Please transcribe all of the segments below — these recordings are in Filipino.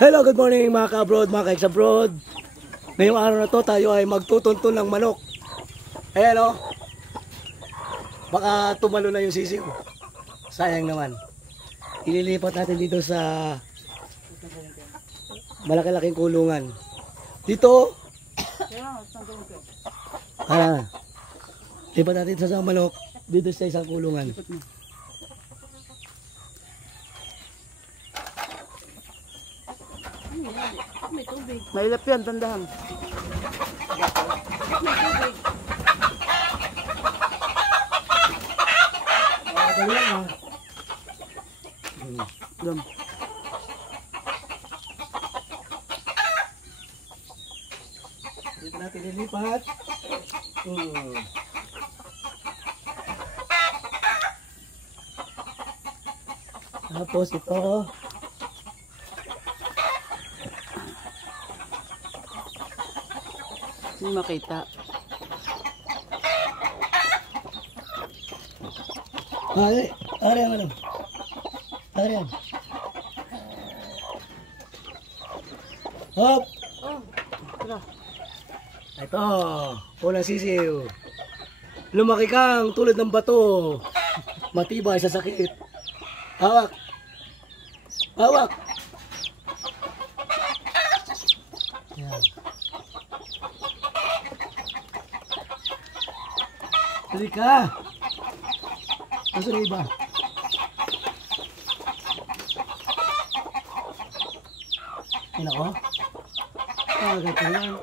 Hello, good morning mga ka-abroad, mga ka-ex-abroad. Ngayong araw na to tayo ay magtutuntun ng manok. Ayan o. Baka tumalo na yung sisiw. Sayang naman. Ililipat natin dito sa malaki-laking kulungan. Dito. Lipat natin sa manok. Dito sa isang kulungan. May tubig. Mailap yan, tandahan. Dam. Dito natin lilipat. Tapos ito. Hindi makita. Ari ang ano? Ari ang. Hop! Oh, tara. Ito, unang sisiw. Lumaki kang tulad ng bato. Matibay sa sakit. Hawak. Hawak. Yan. Dali ka. Nasaan yung iba? Yan ako. Ganito yan.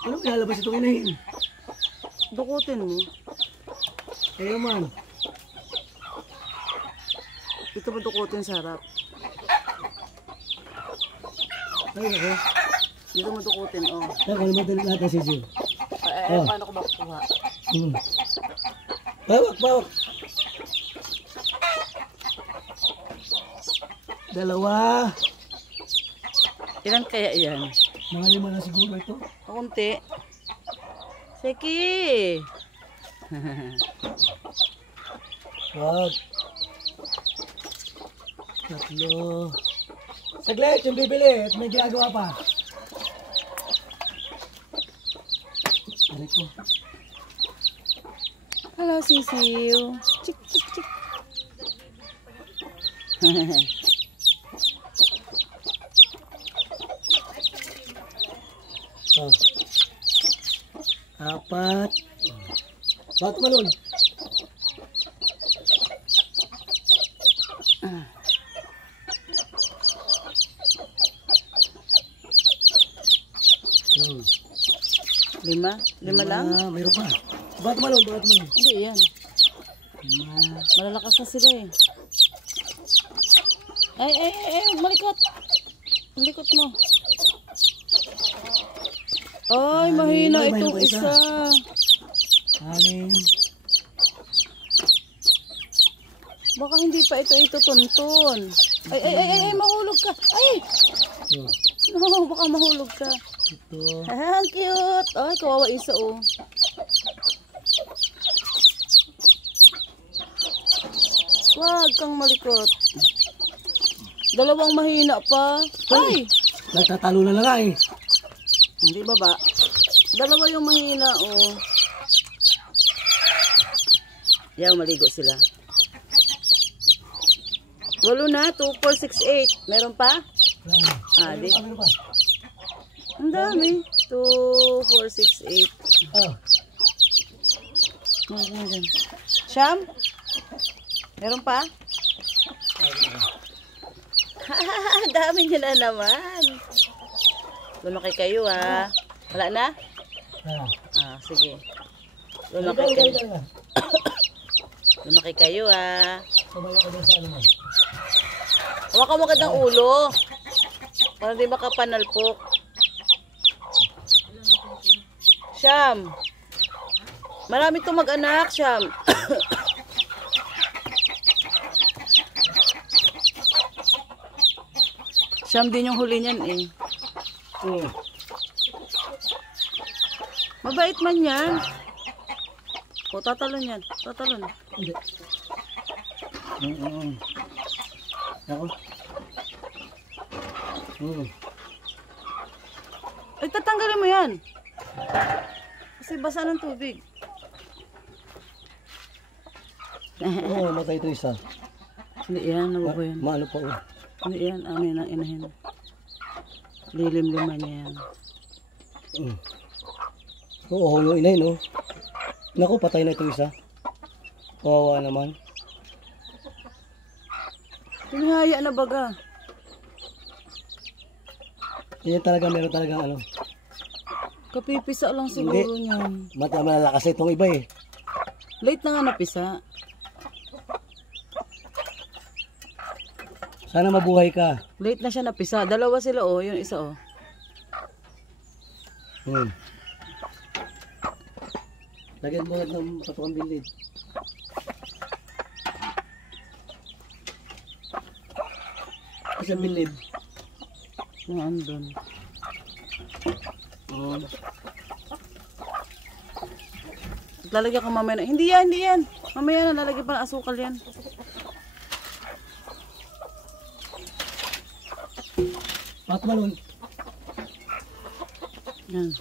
Anong ilalabas itong inahin? Dukutin mo. Kaya man. Ito ba dukutin sa harap? Ay, ako. Dito mo dukutin, oh. Ako, madali natin sisiw. Oh. Paano ko ba kukuha? Bawak, bawak. Dalawa. Ilan kaya yan? Mga 5 na siguro ito. Kakunti. Seki! Wag. 3. Saglit, yung bibili at may ginagawa pa. Balik ko. Hello, sisiw. Chik, chik, chik. Oh. 4. Bakit malun? Lima lang? Mayroon pa. Bakit malun? Bakit malun? Hindi, yan. Malalakas na sila eh. Ay, malikot. Malikot mo. Ay, mahina itong isa. 6. Baka hindi pa ito tuntun. Ay, mahulog ka. Ay! No, baka mahulog ka. Ito. Ang cute. Ay, kawawa isa oh. Wag kang malikot. 2 mahina pa. Ay! Nagtatalo na nga eh. Hindi baba. 2 yung mahina oh. Yan, maligo sila. 8 na, 2, 4, 6, 8. Meron pa? Di. Ano pa? Ang dami. 2, 4, 6, 8. Oh. Siyam? Meron pa? Dami nyo na naman. Lumaki kayo ah. Wala na? Sige. Lumaki kayo. Lumaki kayo ah. Sabay ako doon sa ano mo. Huwag ka magad ng ulo. Para di makapanalpok. Siyam. Marami itong mag-anak, Siyam. Siyam din yung huli niyan eh. Mabait man yan. O, tatalon yan. Tatalon. Hindi. Ako. Ay, tatanggalin mo yan. Kasi basa ng tubig. Oo, matay ito isa. Hindi yan, nabubo yan. Maano pa oh. Hindi yan, ano yun ang inahin. Lilim-liman niya yan. Oo, yung inahin oh. Naku, patay na itong isa. Kawawa naman. Pinahaya na baga. Yan talaga, meron talagang ano. Kapipisa lang siguro niyan. Malalakas itong iba eh. Late na nga napisa. Sana mabuhay ka. Late na siya napisa. Dalawa sila oh, yung isa oh. Lagyan mo ng patukang bilid. Kasi bilid. Yung andun. Lalagyan ko mamaya na. Hindi yan, hindi yan. Mamaya na, lalagyan pa ng asukal yan. Pat malon. Yan.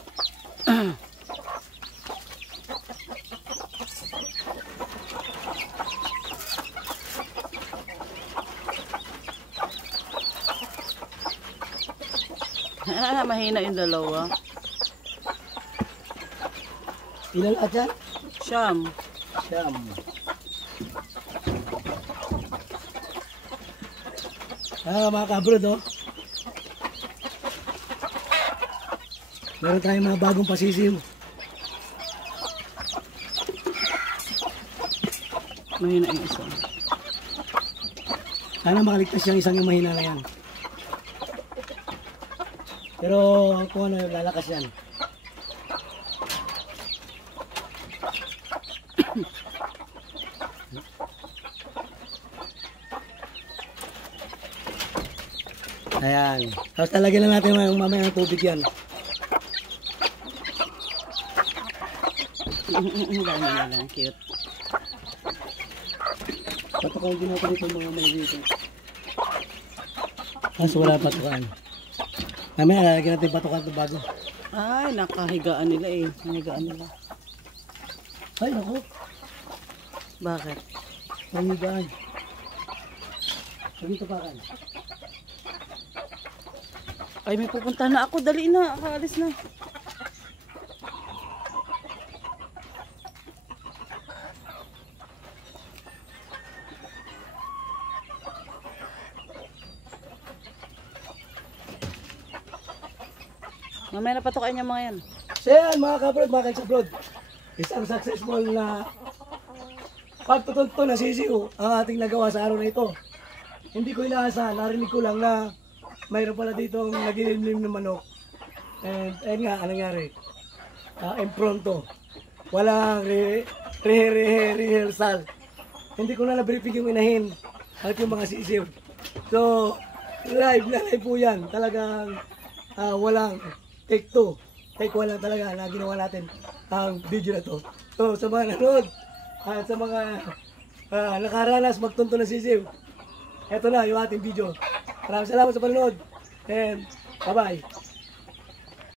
Mahina yung dalawa. Ilan at yan? Siyam. Siyam. Mga kabrod oh. Meron tayong mga bagong pasisiw. Mahina yung isa. Sana makaligtas yung isang yung mahina na yan. Pero kung ano, lalakas yan. Ayan. Tapos talagyan na natin mamaya ng tubig yan. Dami na lang, cute. Patukan din natin ito mga maliliit. Mas wala patukan. Mamaya lalagyan natin patukan ito bago. Ay, nakahigaan nila eh. Nakahigaan nila. Ay, naku. Bakit? Nakahigaan. Sabi ito pakan. Ay, may pupunta na ako. Dali na. Akaalis na. Mamaya na patukain niya mga yan. So yan mga kabrod, mga kabrod. Isang successful na pagtutunto na sisiw ang ating nagawa sa araw na ito. Hindi ko inaasahan, narinig ko lang na mayroon pala dito nagilimlim ng manok. And ayun nga, anong nangyari? Impronto. Walang rehearsal. Hindi ko na na-briefing yung inahin at yung mga sisiw. So, live na live po yan. Talagang walang take 2. Take 1 lang talaga na ginawa natin ang video na to. So, sa mga nanood at sa mga nakaranas magtunto ng sisiw, eto na yung ating video. Maraming salamat sa panonood and bye-bye.